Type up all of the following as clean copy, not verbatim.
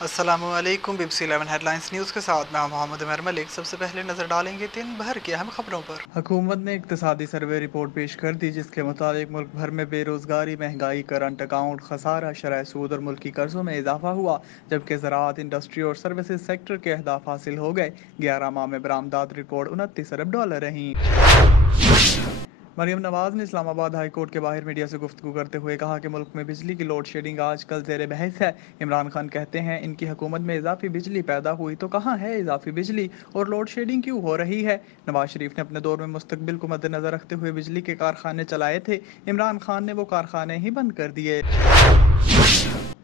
السلام علیکم BBC 11 head lines news کے ساتھ میں محمد عمر ملک۔ سب سے پہلے نظر ڈالیں گے دن بھر کی اہم خبروں پر۔ حکومت نے اقتصادی سروے رپورٹ پیش کر دی جس کے مطابق ملک بھر میں بے روزگاری، مہنگائی، کرنٹ اکاؤنٹ خسارہ، شرح سود اور ملکی قرضوں میں اضافہ ہوا، جبکہ زراعت، انڈسٹری اور سروسز سیکٹر کے اہداف حاصل ہو گئے۔ 11 ماہ میں برآمدات ریکارڈ $29 ارب رہیں۔ مریم نواز نے اسلام آباد ہائی کورٹ کے باہر میڈیا سے گفتگو کرتے ہوئے کہا کہ ملک میں بجلی کی لوڈ شیڈنگ آج کل زیر بحث ہے۔ عمران خان کہتے ہیں ان کی حکومت میں اضافی بجلی پیدا ہوئی تو کہاں ہے اضافی بجلی اور لوڈ شیڈنگ کیوں ہو رہی ہے؟ نواز شریف نے اپنے دور میں مستقبل کو مد نظر رکھتے ہوئے بجلی کے کارخانے چلائے تھے، عمران خان نے وہ کارخانے ہی بند کر دیے۔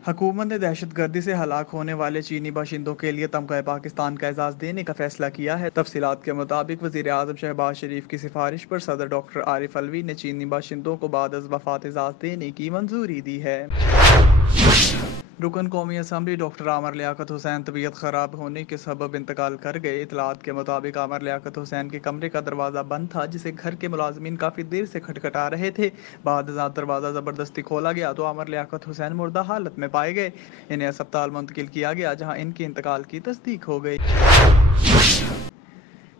حکومت نے دہشت گردی سے ہلاک ہونے والے چینی باشندوں کے لیے تمغہ پاکستان کا اعزاز دینے کا فیصلہ کیا ہے۔ تفصیلات کے مطابق وزیر اعظم شہباز شریف کی سفارش پر صدر ڈاکٹر عارف علوی نے چینی باشندوں کو بعد از وفات اعزاز دینے کی منظوری دی ہے۔ رکن قومی اسمبلی ڈاکٹر عامر لیاقت حسین طبیعت خراب ہونے کے سبب انتقال کر گئے۔ اطلاعات کے مطابق عامر لیاقت حسین کے کمرے کا دروازہ بند تھا جسے گھر کے ملازمین کافی دیر سے کھٹکھٹا رہے تھے۔ بعد ازاں دروازہ زبردستی کھولا گیا تو عامر لیاقت حسین مردہ حالت میں پائے گئے۔ انہیں اسپتال منتقل کیا گیا جہاں ان کے انتقال کی تصدیق ہو گئی۔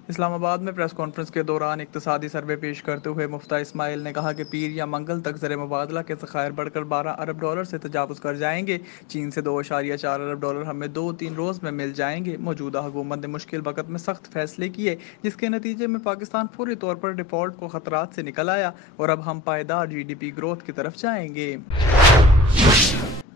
اسلام آباد میں پریس کانفرنس کے دوران اقتصادی سروے پیش کرتے ہوئے مفتہ اسماعیل نے کہا کہ پیر یا منگل تک زر مبادلہ کے ذخائر بڑھ کر $12 ارب سے تجاوز کر جائیں گے۔ چین سے $2.4 ارب ہمیں 2-3 روز میں مل جائیں گے۔ موجودہ حکومت نے مشکل وقت میں سخت فیصلے کیے جس کے نتیجے میں پاکستان فوری طور پر ڈیفالٹ کو خطرات سے نکل آیا اور اب ہم پائیدار GDP گروتھ کی طرف جائیں گے۔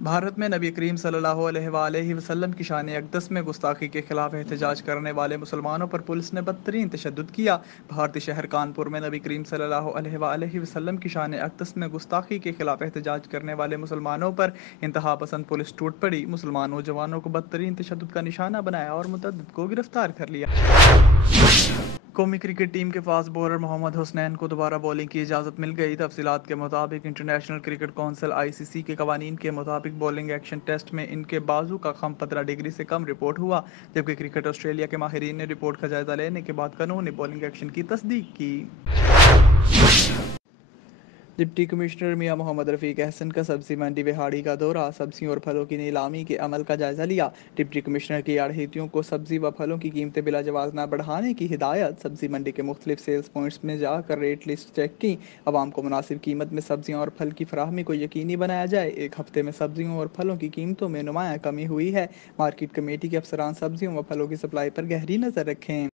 بھارت میں نبی کریم صلی اللہ علیہ وآلہ وسلم کی شان اقدس میں گستاخی کے خلاف احتجاج کرنے والے مسلمانوں پر پولیس نے بدترین تشدد کیا۔ بھارتی شہر کانپور میں نبی کریم صلی اللہ علیہ وآلہ وسلم کی شان اقدس میں گستاخی کے خلاف احتجاج کرنے والے مسلمانوں پر انتہا پسند پولیس ٹوٹ پڑی۔ مسلمان نوجوانوں کو بدترین تشدد کا نشانہ بنایا اور متعدد کو گرفتار کر لیا۔ قومی کرکٹ ٹیم کے فاسٹ بولر محمد حسنین کو دوبارہ بولنگ کی اجازت مل گئی۔ تفصیلات کے مطابق انٹرنیشنل کرکٹ کونسل ICC کے قوانین کے مطابق بولنگ ایکشن ٹیسٹ میں ان کے بازو کا خم 15 ڈگری سے کم رپورٹ ہوا، جبکہ کرکٹ آسٹریلیا کے ماہرین نے رپورٹ کا جائزہ لینے کے بعد قانونی بولنگ ایکشن کی تصدیق کی۔ ڈپٹی کمشنر میاں محمد رفیق احسن کا سبزی منڈی وہاڑی کا دورہ، سبزیوں اور پھلوں کی نیلامی کے عمل کا جائزہ لیا۔ ڈپٹی کمشنر کی اڑھیتیوں کو سبزی و پھلوں کی قیمتیں بلا جواز نہ بڑھانے کی ہدایت۔ سبزی منڈی کے مختلف سیلز پوائنٹس میں جا کر ریٹ لسٹ چیک کی۔ عوام کو مناسب قیمت میں سبزیاں اور پھل کی فراہمی کو یقینی بنایا جائے۔ ایک ہفتے میں سبزیوں اور پھلوں کی قیمتوں میں نمایاں کمی ہوئی ہے۔ مارکیٹ کمیٹی کے افسران سبزیوں و پھلوں کی سپلائی پر گہری نظر رکھیں۔